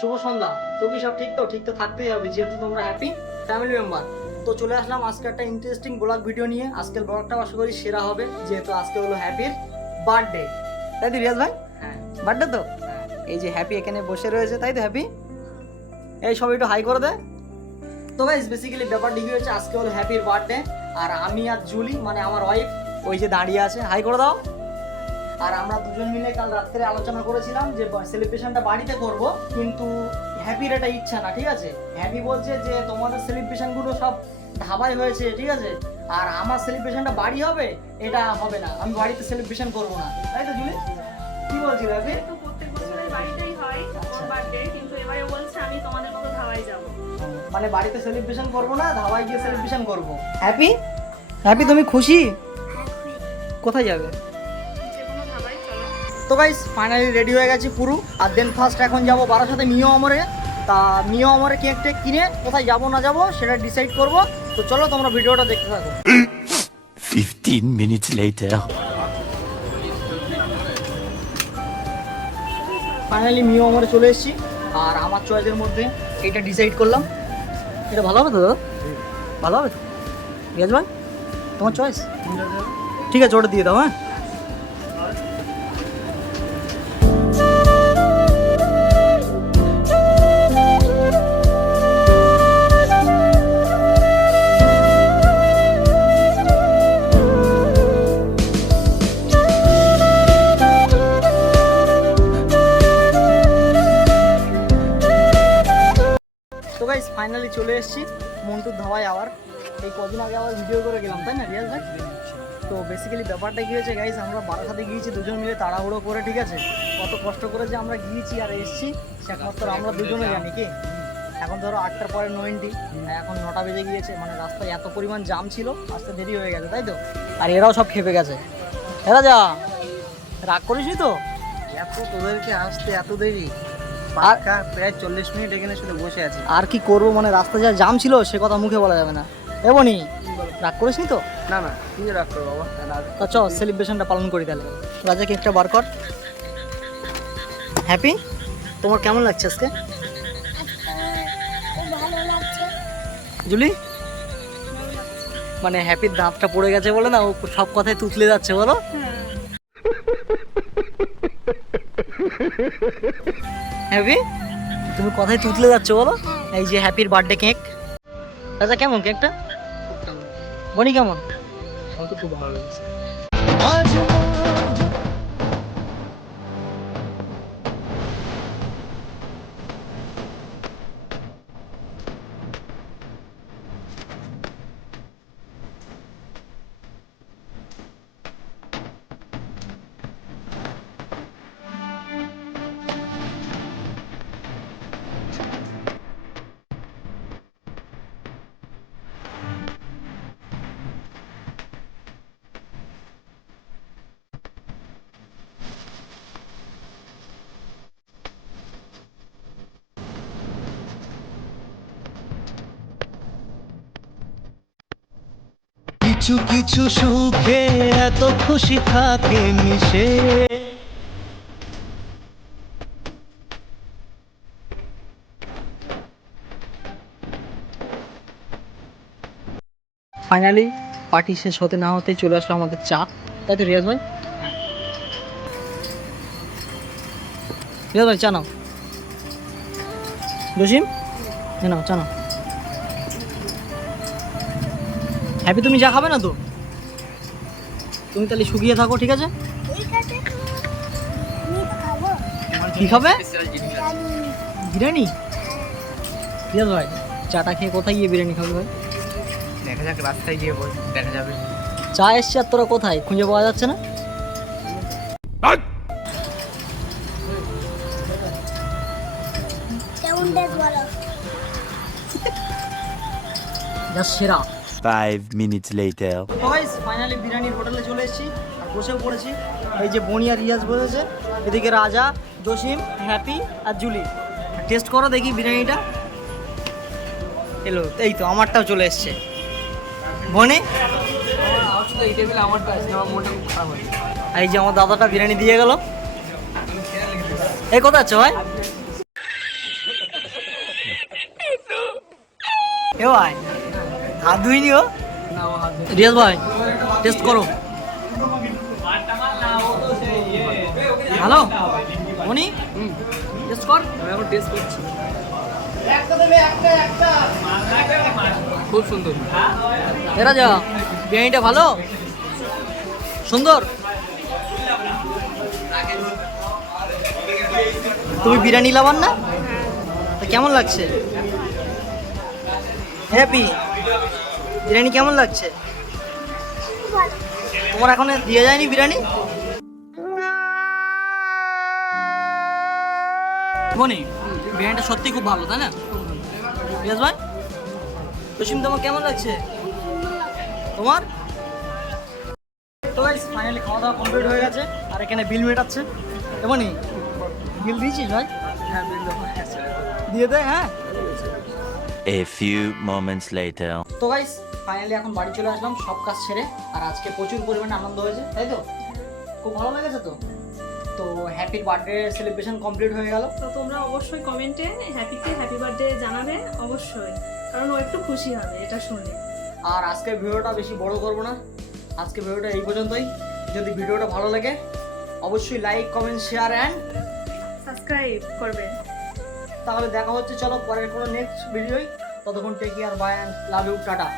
শুভ সন্ধ্যা। তুমি সব ঠিক তো? ঠিক তো থাকতেই হবে, যেহেতু তোমরা হ্যাপি ফ্যামিলি মেম্বার। তো চলে আসলাম আজকে একটা ইন্টারেস্টিং ব্লগ ভিডিও নিয়ে। আজকের ব্লগটা আশা করি সেরা হবে, যেহেতু আজকে হলো হ্যাপির বার্থডে। তাই তো রিয়াজ ভাই? হ্যাঁ, বার্থডে তো। এই যে হ্যাপি এখানে বসে রয়েছে, তাই তো হ্যাপি? এই সবাই একটু হাই করে দেয়। তো গাইস বেসিক্যালি ব্যাপারটা কি হয়েছে, আজকে হলো হ্যাপির বার্থডে, আর আমি আর জুলি মানে আমার ওয়াইফ ওই যে দাঁড়িয়ে আছে, হাই করে দাও। আর আমরা দুজন মিলে কাল রাত্রে আলোচনা করেছিলাম যে সেলিব্রেশনটা বাড়িতে করব, কিন্তু হ্যাপির এটা ইচ্ছা না, ঠিক আছে? হ্যাপি বলছে যে তোমাদের সেলিব্রেশনগুলো সব ধাবায় হয়েছে, ঠিক আছে, আর আমার সেলিব্রেশনটা বাড়ি হবে, এটা হবে না, আমি বাড়িতে সেলিব্রেশন করব না। তাই তো জুলি? কি বলছিস হ্যাপি? তো প্রত্যেক বছরের বাড়িতেই হয় ওর বার্থডে, কিন্তু এবারে বলছে আমি তোমাদের মতো ধাবায় যাব। মানে বাড়িতে সেলিব্রেশন করব না, ধাবায় গিয়ে সেলিব্রেশন করব। হ্যাপি হ্যাপি তুমি খুশি? কোথায় যাবে? তো গাইস ফাইনালি রেডি হয়ে গেছি পুরো। আর দেন ফার্স্ট এখন যাবো বারাসাতে মিও আমরে। তা মিও আমরে কেক টেক কিনে কোথায় যাবো না যাবো সেটা ডিসাইড করব। তো চলো তোমরা ভিডিওটা দেখতে থাকো। 15 minutes later. ফাইনালি মিও আমরে চলে এসেছি, আর আমার চয়েসের মধ্যে এটা ডিসাইড করলাম। এটা ভালো হবে তো দাদা? ভালো হবে তো রিয়াজ ভাই? তোমার চয়েস? ঠিক আছে, ওটা দিয়ে দাও। হ্যাঁ তো গাইস ফাইনালি চলে এসেছি মন্টুর ধাবায়। আবার এই কদিন আগে আবার ভিডিও করে গেলাম, তাই না রিয়াজ ভাই? তো বেসিক্যালি ব্যাপারটা কি হয়েছে গাইস, আমরা বারাসাতে গিয়েছি দুজন মিলে তাড়াহুড়ো করে, ঠিক আছে? কত কষ্ট করে যে আমরা গিয়েছি আর এসেছি সে একমাত্র আমরা দুজনে জানি। কি এখন ধরো 8টার পরে 90, এখন 9টা বেজে গিয়েছে, মানে রাস্তায় এত পরিমাণ জাম ছিল, আসতে দেরি হয়ে গেছে, তাই তো? আর এরাও সব খেপে গেছে। এরা যা রাগ করিসনি তো? এত তোদেরকে আসতে এত দেরি? আর প্রায় 40 মিনিট এখানে শুধু বসে আছি। আর কি করবো, মানে রাস্তায় যা জাম ছিল সে কথা মুখে বলা যাবে না। এবনি রাগ করিসনি তো? না না, তুমি রাখ করো বাবা। তা চ সেলিব্রেশনটা পালন করি তাহলে। রাজা কেকটা বার কর। হ্যাপি তোমার কেমন লাগছে আজকে? জুলি মানে হ্যাপির দাঁতটা পড়ে গেছে বলে না, ও সব কথায় তুতলে যাচ্ছে বলো। হ্যাপি তুমি কথায় তুতলে যাচ্ছ বলো। এই যে হ্যাপির বার্থডে কেক। রাজা কেমন কেকটা? বনি কেমন? আমার তো খুব ভালো লেগেছে। কিছু কিছু সুখে এত খুশি থাকে মিশে। ফাইনালি পার্টি শেষ হতে না হতেই চলে আসলো আমাদের চা, তাই তো রিয়াজ ভাই? রিয়াজ ভাই চা নাও। জসিম নাও চা নাও। হ্যাপি তুমি যা খাবে না তো? তুমি তাহলে শুকিয়ে থাকো, ঠিক আছে? কি খাবে? বিরিয়ানি? রিয়াজ ভাই চাটা খেয়ে কোথায় গিয়ে বিরিয়ানি খাবে ভাই? দেখা যাক, রাস্তায় গিয়ে দেখা যাবে। চা এসছে আর তোরা কোথায় খুঁজে পাওয়া যাচ্ছে না? সেরা 5 minutes later. তো গাইস ফাইনালি বিরিয়ানির হোটেলে চলে এসেছি আর বসেও পড়েছি। এই যে বনি আর রিয়াজ বসেছে, এদিকে রাজা, জসিম, হ্যাপি আর জুলি। টেস্ট করো দেখি বিরিয়ানিটা। এলো, এই তো আমারটাও চলে এসছে। বনি এই টেবিলে আমারটা আছে, আমার মনটা খুব খারাপ হয়েছে। এই যে আমার দাদাটা বিরিয়ানি দিয়ে গেল। এই কোথায় আছো ভাই? এ ভাই হাত ধুইনি ও। না আমার হাত ধরে রিয়াজ ভাই টেস্ট করো। হ্যালো বনি, টেস্ট কর। আমি এখন টেস্ট করছি। খুব সুন্দর। এরা যা বিরিয়ানিটা ভালো, সুন্দর। তুমি বিরিয়ানি লাভার না? তা কেমন লাগছে? হ্যাপি, বিরিয়ানি কেমন লাগছে? তোমার এখন দিয়ে যায়নি বিরিয়ানি? বনি বিরিয়ানিটা সত্যি খুব ভালো, তাই না? রিয়াজ ভাই, জসিম তোমার কেমন লাগছে? তোমার? তো গাইস ফাইনালি খাওয়া দাওয়া কমপ্লিট হয়ে গেছে আর এখানে বিল মেটাচ্ছে। এমনই বিল দিয়েছিস ভাই? হ্যাঁ বিল দেওয়া হয়ে গেছে। দিয়ে দে। হ্যাঁ A few moments later. তো গাইস ফাইনালি এখন বাড়ি চলে আসলাম সব কাজ ছেড়ে। আর আজকে প্রচুর পরিমাণে আনন্দ হয়েছে, তাই তো? খুব ভালো লেগেছে তো। তো হ্যাপির বার্থডে সেলিব্রেশন কমপ্লিট হয়ে গেল। তো তোমরা অবশ্যই কমেন্টে হ্যাপিকে হ্যাপি বার্থডে জানাবে অবশ্যই, কারণ ও একটু খুশি হবে এটা শুনে। আর আজকের ভিডিওটা বেশি বড় করব না, আজকের ভিডিওটা এই পর্যন্তই। যদি ভিডিওটা ভালো লাগে অবশ্যই like, comment, share and subscribe করবে। তাহলে দেখা হচ্ছে চলো পরের কোনো নেক্সট ভিডিওই। ততক্ষণ take care, bye and love you, tata.